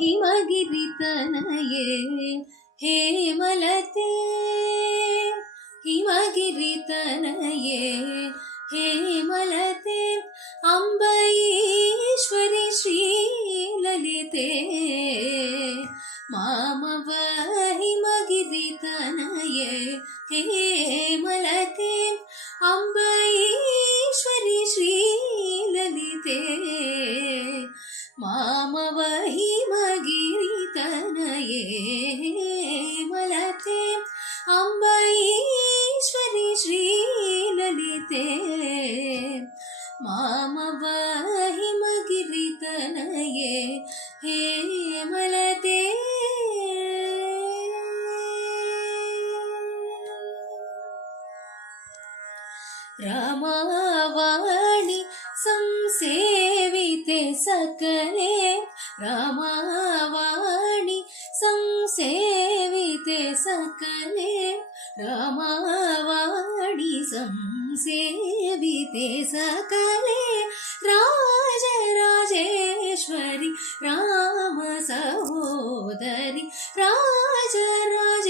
ಹಿಮಗಿರಿತನಯೇ ಹೇಮಲತೆ ಹಿಮಗಿರಿತನಯೇ ಹೇಮಲತೆ ಅಂಬೈಶ್ವರಿ ಶ್ರೀಲಲಿತೆ ಮಾಮವ ಹಿಮಗಿರಿತನಯೇ ಹೇಮಲತೆ ಅಂಬೈಶ್ವರಿ ಶ್ರೀಲಲಿತೆ ಮಾಮವ ಹಿಮಗಿರಿತನಯೇ ಹೇಮಲತೆ ಅಂಬೈಶ್ವರಿ ಶ್ರೀಲಲಿತೆ ಮಾಮವ ಹಿಮಗಿರಿತನಯೇ ಹೇಮಲತೆ ರಾಮವಾಣಿ ಸಂಸೇವಿತೆ ಸಕಲೆ ರಾಮವಾಣಿ ಸಂಸೇವಿತೆ ಸಕಲೆ ರಾಮವಾಣಿ ಸಂಸೇವಿತೆ ಸಕಲೆ ರಾಜರಾಜೇಶ್ವರಿ ರಾಮ ಸಹೋದರಿ ರಾಜರಾಜೇಶ್ವರಿ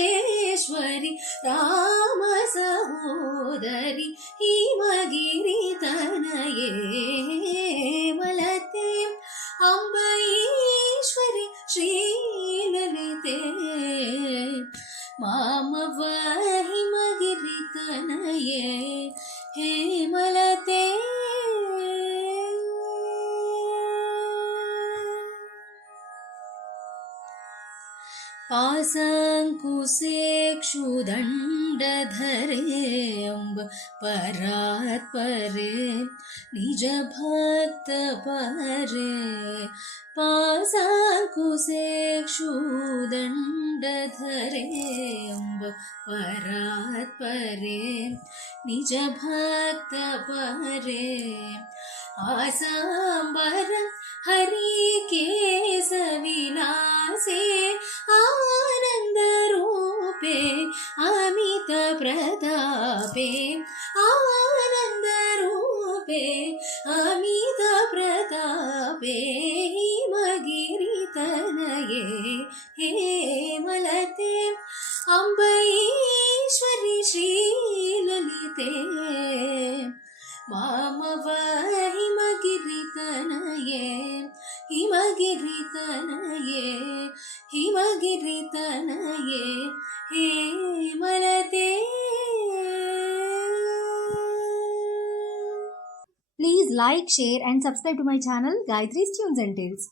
ರಾಮ ಸಹೋದರಿ ಹಿಮಗಿರಿತನಯೇ ಹೇಮಲತೆ ಅಂಬೈಶ್ವರಿ ಶ್ರೀಲಲಿತೆ ಮಾಮವ ಹಿಮಗಿರಿತನಯೇ ಹೇಮಲತೆ पाशाङ्कुशे क्षुदण्डधरे अम्ब परात्परे निज भक्त परे पाशाङ्कुशे क्षुदण्डधरे अम्ब परात्परे निज भक्त परे आसाम्बर हरिकेशविलासे आनंद रूपे अमित प्रतापे आनंद रूपे अमित प्रतापे हिमगिरितनये हेमलते अंबैश्वरी श्रीललिते मामव हिमगिरितनये हिमगिरितनये हिमगिरितनये हेमलते. Please like, share and subscribe to my channel Gayatri's Tunes and Tales.